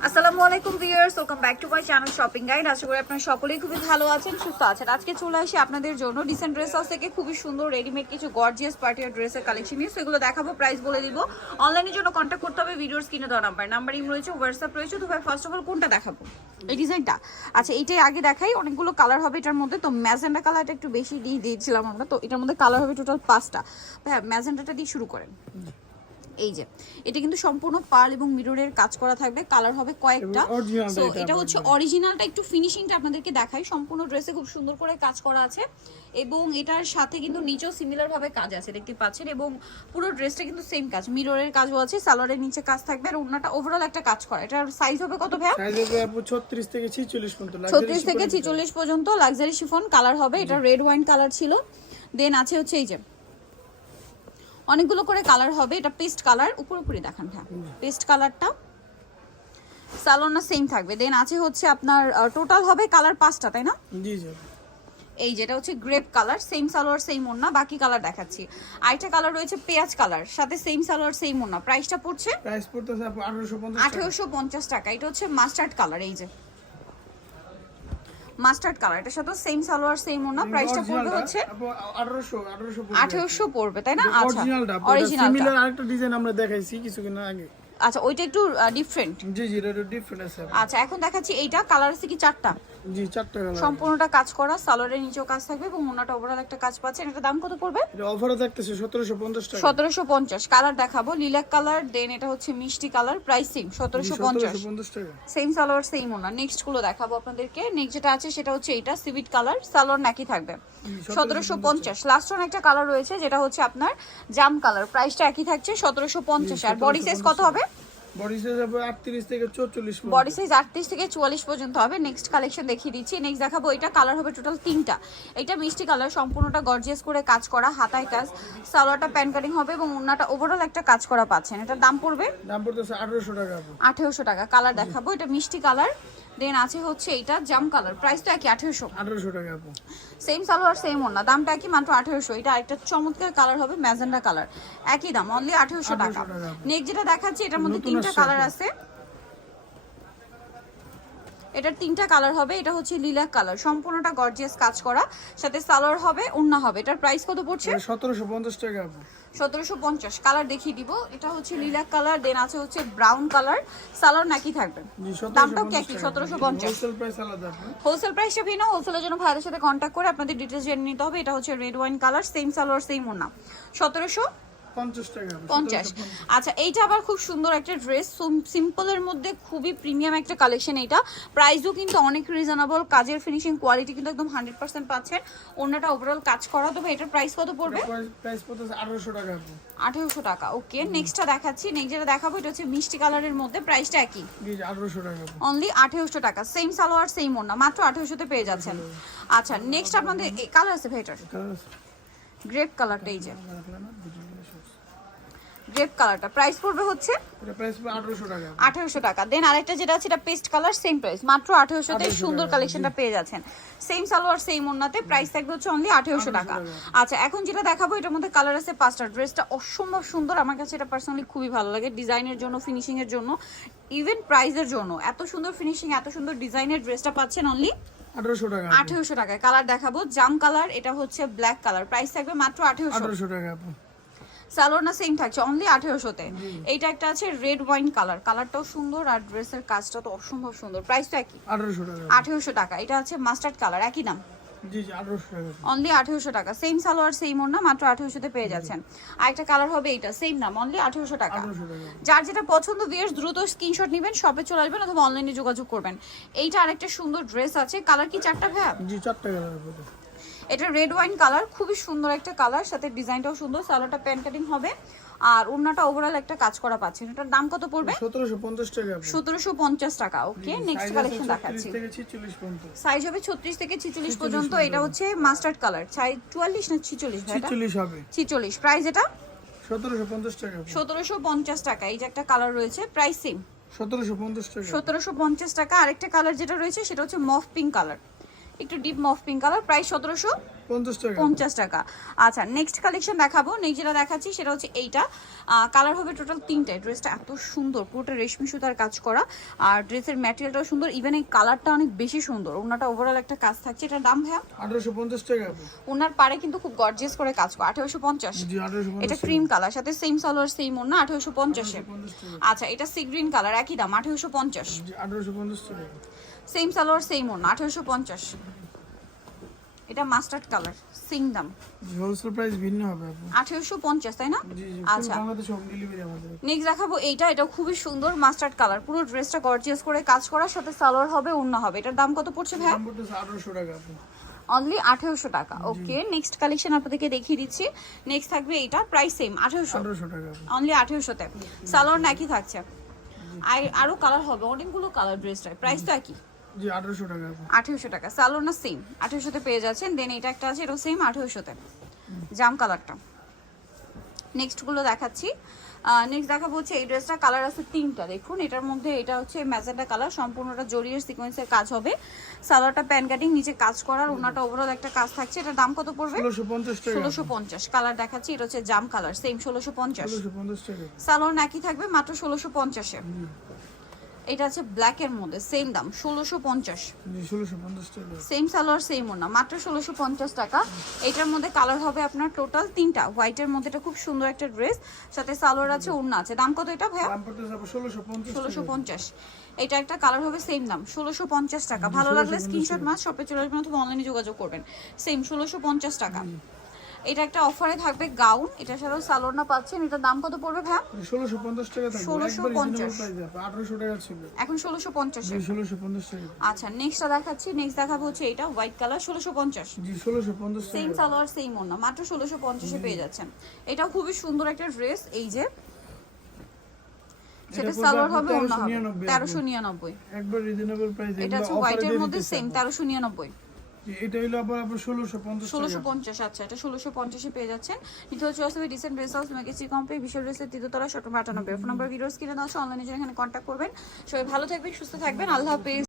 আসসালামু আলাইকুম viewers, welcome back to my channel shopping guide. আশা করি আপনারা সকলেই খুবই ভালো আছেন, সুস্থ আছেন। আজকে চলে আসি আপনাদের জন্য ডিসেন্ট ড্রেস হাউস থেকে খুবই সুন্দর রেডিমেড কিছু গর্জিয়াস পার্টিয়ার ড্রেসের কালেকশন নিয়ে সেগুলো দেখাবো, প্রাইস বলে দিব। অনলাইনের জন্য কন্ট্যাক্ট করতে হবে ভিডিওর স্ক্রিনে দেওয়া নাম্বার ইম রয়েছে, হোয়াটসঅ্যাপ রয়েছে। তো ভাই ফার্স্ট অফ অল কোনটা দেখাবো? এই ডিজাইনটা। আচ্ছা, এইটাই আগে দেখাই। অনেকগুলো কালার হবে এটার মধ্যে। তো ম্যাজেন্ডা কালারটা একটু বেশি দিয়েছিলাম আমরা, তো এটার মধ্যে কালার হবে টোটাল 5টা। ভাই ম্যাজেন্ডাটা দিয়ে শুরু করেন। এই যে এটা কিন্তু সম্পূর্ণ পার্ল এবং মিররের কাজ করা থাকবে, কালার হবে কয়েকটা। সো এটা হচ্ছে অরিজিনালটা, একটু ফিনিশিংটা আপনাদেরকে দেখাই। সম্পূর্ণ ড্রেসে খুব সুন্দর করে কাজ করা আছে এবং এটার সাথে কিন্তু নিচেও সিমিলার ভাবে কাজ আছে দেখতে পাচ্ছেন, এবং পুরো ড্রেসটা কিন্তু সেম কাজ, মিররের কাজও আছে, সালোয়ারের নিচে কাজ থাকবে আর ওন্নাটা ওভারঅল একটা কাজ করা। এটার সাইজ হবে কত ভাই? সাইজ হবে আপু 36 থেকে 46 পর্যন্ত। 36 থেকে 46 পর্যন্ত লাক্সারি শিফন কালার হবে। এটা রেড ওয়াইন কালার ছিল। দেন আছে হচ্ছে এই যে অনেকগুলো করে কালার হবে। এটা পেস্ট কালার, উপরে দেখান। হ্যাঁ, পেস্ট কালারটা সালোনা সেম থাকবে। দেন আছে হচ্ছে আপনার টোটাল হবে কালার 5টা, তাই না? জি জি। এই যেটা হচ্ছে grape colour, same salwar same ওন্না, বাকি কালার দেখাচ্ছি। আরেকটা কালার রয়েছে পেঁয়াজ কালার, সাথে সেম সালোয়ার সেম ওন্না। প্রাইসটা পড়ছে প্রাইস পড়তেছে আপু 1850 টাকা। এটা হচ্ছে মাস্টার্ড কালার, এই যে মাস্টার্ড কালার, এটার সাথে সেম সালোয়ার সেম ওন্না। প্রাইসটা পড়বে হচ্ছে 1800 পড়বে, তাই না? আচ্ছা, অরিজিনালটা। সিমিলার আরেকটা ডিজাইন আমরা দেখাইছি কিছুদিন আগে। আচ্ছা, ওইটা একটু ডিফারেন্ট। জি জি, এটা ডিফারেন্ট আছে। আচ্ছা, এখন দেখাচ্ছি এইটা। কালার আছে কি 4টা? জি, 4টা কালার। সম্পূর্ণটা কাজ করা, সালোয়ারের নিচেও কাজ থাকবে এবং ওনাটা ওভারঅল একটা কাজ পাচ্ছেন। এটা দাম কত পড়বে? এটা অফারে থাকতেছে 1750 টাকা। 1750। কালার দেখাবো, লিলাক কালার, দেন এটা হচ্ছে মিষ্টি কালার, প্রাইস সেম 1750 টাকা। সেম সালোয়ার সেম ওনা। নেক্সট গুলো দেখাবো আপনাদেরকে। নেক্সট যেটা আছে সেটা হচ্ছে এটা সিভিট কালার, সালোয়ার নাকি থাকবে 1750। লাস্ট ওয়ান একটা কালার রয়েছে যেটা হচ্ছে আপনার জাম কালার, প্রাইসটা একই থাকছে 1750। আর বডি সাইজ কত হবে? বডি সাইজ হবে 38 থেকে 44 পর্যন্ত। বডি সাইজ 38 থেকে 44 পর্যন্ত হবে। নেক্সট কালেকশন দেখিয়ে দিচ্ছি। নেক্সট দেখাবো এটা। কালার হবে টোটাল 3টা। এটা মিষ্টি কালার, সম্পূর্ণটা গর্জিয়াস করে কাজ করা, হাতায় কাজ, সালোয়ারটা প্যান কাটিং হবে এবং ওন্নাটা ওভারঅল একটা কাজ করা পাচ্ছেন। এটার দাম পড়বে 1800 টাকা। 1800 টাকা। কালার দেখাবো, এটা মিষ্টি কালার। দেন আছে হচ্ছে এটা জাম কালার, প্রাইস তো একই 1800 টাকা আপু। সেম সালোয়ার সেম ওন্না, দামটা একই, মাত্র 1800। এটা আরেকটা চমৎকার কালার হবে ম্যাজেন্ডা কালার, একই দাম, অনলি 1800 টাকা। নেক্সট যেটা দেখাচ্ছি এটার মধ্যে 3টা কালার আছে। এটার 3টা কালার হবে। এটা হচ্ছে লিলাক কালার, সম্পূর্ণটা গর্জিয়াস কাজ করা, সাথে সালোয়ার হবে, ওন্না হবে। এটার প্রাইস কত পড়ছে? 1750 টাকা আপু। 1750। কালার দেখিয়ে দিব। এটা হচ্ছে লিলাক কালার, দেন আছে হচ্ছে ব্রাউন কালার, সালোয়ার নাকি থাকবে। দামটাও কি একই 1750? হোলসেল প্রাইস আলাদা আপু। হোলসেল প্রাইসটা ভিন্ন। হোলসেলের জন্য ভাইদের সাথে কন্ট্যাক্ট করে আপনাদের ডিটেইলস জেনে নিতে হবে। এটা হচ্ছে red wine colour, same salwar same ওন্না, 1750 টাকা। 50। আচ্ছা, এইটা আবার খুব সুন্দর একটা ড্রেস, সিম্পলের মধ্যে খুবই প্রিমিয়াম একটা কালেকশন। এটা প্রাইসও কিন্তু অনেক রিজনেবল, কাজের ফিনিশিং কোয়ালিটি কিন্তু একদম 100% পাচ্ছেন। ওন্নাটা ওভারঅল কাজ করা। তো ভাই এটার প্রাইস কত পড়বে? প্রাইস পড়তেছে 1800 টাকা আপু। 1800 টাকা। ওকে, নেক্সটটা দেখাচ্ছি। নেক্সট যেটা দেখাবো এটা হচ্ছে মিষ্টি কালারের মধ্যে, প্রাইসটা একই, জি 1800 টাকা। অনলি 1800 টাকা। সেম সালোয়ার সেম ওন্না, মাত্র 1800 তে পেয়ে যাচ্ছেন। আচ্ছা, নেক্সট আপনাদের কালার আছে ভেটার গ্রেপ কালারটা, এই যে গ্রেপ কালারটা, প্রাইস পড়বে হচ্ছে এটা প্রাইস 1800 টাকা। 1800 টাকা। দেন আরেকটা যেটা আছে এটা পেস্ট কালার, সেম প্রাইস, মাত্র 1800 তে সুন্দর কালেকশনটা পেয়ে যাচ্ছেন। সেম সালোয়ার সেম ওন্নাতে, প্রাইস থাকবে হচ্ছে অনলি 1800 টাকা। আচ্ছা, এখন যেটা দেখাবো এটার মধ্যে কালার আছে 5টা। ড্রেসটা অসম্ভব সুন্দর, আমার কাছে এটা পার্সোনালি খুবই ভালো লাগে, ডিজাইনের জন্য, ফিনিশিং এর জন্য, ইভেন প্রাইসের জন্য। এত সুন্দর ফিনিশিং, এত সুন্দর ডিজাইনের ড্রেসটা পাচ্ছেন অনলি 1800 টাকা। 1800 টাকায়। কালার দেখাবো জাম কালার, এটা হচ্ছে ব্ল্যাক কালার, প্রাইস থাকবে মাত্র 1800 টাকা আপু। সালোয়ার না সেম থাকছে অনলি 1800 তে। এইটা একটা আছে রেড ওয়াইন কালার, কালারটাও সুন্দর আর ড্রেসের কাজটা তো অসম্ভব সুন্দর, প্রাইস তো একই 1800 টাকা। 1800 টাকা। এটা আছে মাস্টার্ড কালার, একই দাম, জি জি 1800 টাকা। অনলি 1800 টাকা। সেম সালোয়ার সেম ওন্না, মাত্র 1800 তে পেয়ে যাচ্ছেন। আরেকটা কালার হবে এটা, সেম দাম, অনলি 1800 টাকা। 1800 টাকা। যার যেটা পছন্দ ভিউয়ার্স দ্রুত স্ক্রিনশট নেবেন, শপে চলে আসবেন অথবা অনলাইনে যোগাযোগ করবেন। এইটা আরেকটা সুন্দর ড্রেস আছে। কালার কি 4টা ভাইয়া? জি 4টা কালার আপু। এটা রেড ওয়াইন কালার, খুবই সুন্দর একটা কালার, সাথে ডিজাইনটাও সুন্দর, সালোয়ারটা প্যান কাটিং হবে আর ওন্নাটা ওভারঅল একটা কাজ করা পাচ্ছেন। এটার দাম কত পড়বে? 1750 টাকা। 1750 টাকা। ওকে, নেক্সট কালেকশন দেখাচ্ছি। 36 থেকে 46 পর্যন্ত। সাইজ হবে 36 থেকে 46 পর্যন্ত। এটা হচ্ছে মাস্টার্ড কালার, সাইজ 44 না 46 ভাই? 46 হবে। 46। প্রাইস এটা 1750 টাকা। 1750 টাকা। এই যে একটা কালার রয়েছে, প্রাইস সেম 1750 টাকা। 1750 টাকা। আরেকটা কালার যেটা রয়েছে সেটা হচ্ছে মফ পিঙ্ক কালার, একটু ডিপ মফ পিঙ্ক কালার, প্রাইস 1750 50 টাকা। টাকা। আচ্ছা নেক্সট কালেকশন দেখাবো। নেক্সট যেটা দেখাচ্ছি সেটা হচ্ছে এইটা, কালার হবে টোটাল 3টা। ড্রেসটা এত সুন্দর, পুরোটা রেশমি সুতার কাজ করা, আর ড্রেসের ম্যাটেরিয়ালটাও সুন্দর, ইভেন এই কালারটা অনেক বেশি সুন্দর। ওনাটা ওভারঅল একটা কাজ থাকছে। এটার দাম ভাইয়া 1850 টাকা আপু। ওনার পারে কিন্তু খুব গর্জিয়াস করে কাজ করা, 1850। জি 1850 এটা ক্রিম কালার, সাথে সেম সালোয়ার সেম ওড়না, 1850 এ। 1850 টাকা। আচ্ছা এটা সি গ্রিন কালার, একই দাম 1850। জি 1850 টাকা। সেম সালোয়ার সেম ওড়না, 1850। এটা মাস্টার্ড কালার, সেম দাম জি হোলসেল প্রাইস ভিন্ন হবে আপু। 1850, তাই না? জি জি আচ্ছা বাংলাদেশ হোম ডেলিভারি আমাদের। নেক্সট দেখাবো এইটা, এটা খুবই সুন্দর মাস্টার্ড কালার, পুরো ড্রেসটা গর্জিয়াস করে কাজ করার সাথে সালোয়ার হবে, ওড়না হবে। এটার দাম কত পড়ছে ভাই? দাম পড়তেছে 1800 টাকা আপু। অনলি 1800 টাকা। ওকে নেক্সট কালেকশন আপনাদেরকে দেখিয়ে দিচ্ছি। নেক্সট থাকবে এটা, প্রাইস সেম 1800, 1800 টাকা আপু। অনলি 1800 তে। সালোয়ার নাকি থাকছে, আরো কালার হবে, অনেকগুলো কালার ড্রেসটায়, প্রাইস তো একই জি 1800 টাকা আপু। 1800 টাকা। সালোয়ার না সেম 1800 তে পেয়ে যাচ্ছেন। দেন এটা একটা আছে, এটাও সেম 1800 তে, জাম কালারটা। নেক্সট গুলো দেখাচ্ছি। নেক্সট দেখাবো হচ্ছে এই ড্রেসটা, কালার আছে 3টা। দেখুন এটার মধ্যে এটা হচ্ছে ম্যাজেন্টা কালার, সম্পূর্ণটা জরির সিকোয়েন্সের কাজ হবে, সালোয়ারটা প্যান কাটিং, নিচে কাজ করার, ওনাটা ওভারঅল একটা কাজ থাকছে। এটার দাম কত পড়বে? 1650 টাকা। 1650। কালার দেখাচ্ছি, এটা হচ্ছে জাম কালার, সেম 1650। 1650 টাকা। সালোয়ার নাকি থাকবে মাত্র 1650 এ। এটা হচ্ছে ব্ল্যাক এর মধ্যে, সেম দাম 1650। জি 1650 টাকা। সেম সালোয়ার সেম ওড়না, মাত্র 1650 টাকা। এটার মধ্যে কালার হবে আপনার টোটাল 3টা। হোয়াইটের মধ্যে এটা খুব সুন্দর একটা ড্রেস, সাথে সালোয়ার আছে, ওড়না আছে। দাম কত এটা ভাইয়া? দাম পড়তেছে আপু 1650 টাকা। 1650। এটা একটা কালার হবে, সেম দাম 1650 টাকা। ভালো লাগলে স্ক্রিনশট মাস শপে চলে আসবেন অথবা অনলাইনে যোগাযোগ করবেন। সেম 1650 টাকা। এটা একটা অফারে থাকবে গাউন, এটা সাথে সালোয়ার না পাচ্ছেন। এটার দাম কত পড়বে ভাইয়া? 1650 টাকা থাকবে। 1650 একবার রিজনেবল প্রাইস আপু। 1800 টাকা ছিল। এখন 1650 জি এ। 1650 টাকা। আচ্ছা নেক্সটটা দেখাচ্ছি। নেক্সট দেখাবো হচ্ছে এটা, হোয়াইট কালার, 1650। জি 1650 সেম টাকা। সালোয়ার সেম ওড়না, মাত্র 1650 এ পেয়ে যাচ্ছেন। এটাও খুবই সুন্দর একটা ড্রেস, এই যে সেটা পড়বে সালোয়ার আপনার হবে, ওড়না হবে 1399 1399। একবার রিজনেবল প্রাইস। এটা হচ্ছে হোয়াইটের মধ্যে সেম 1399। এটা হলো আবার আপনার 1650 টাকা। 1650। আচ্ছা এটা 1650 এ পেয়ে যাচ্ছেন। নিতে হচ্ছে আসলে ডিসেন্ট ড্রেস হাউস মেগেসি কমপ্লিট বিশাল ড্রেসের তৃতীয়তলা, 98 ফোন নাম্বার ভিডিওস কিনে দাও, অনলাইনে জন্য এখানে কন্ট্যাক্ট করবেন। সবাই ভালো থাকবেন, সুস্থ থাকবেন, আল্লাহ হাফেজ।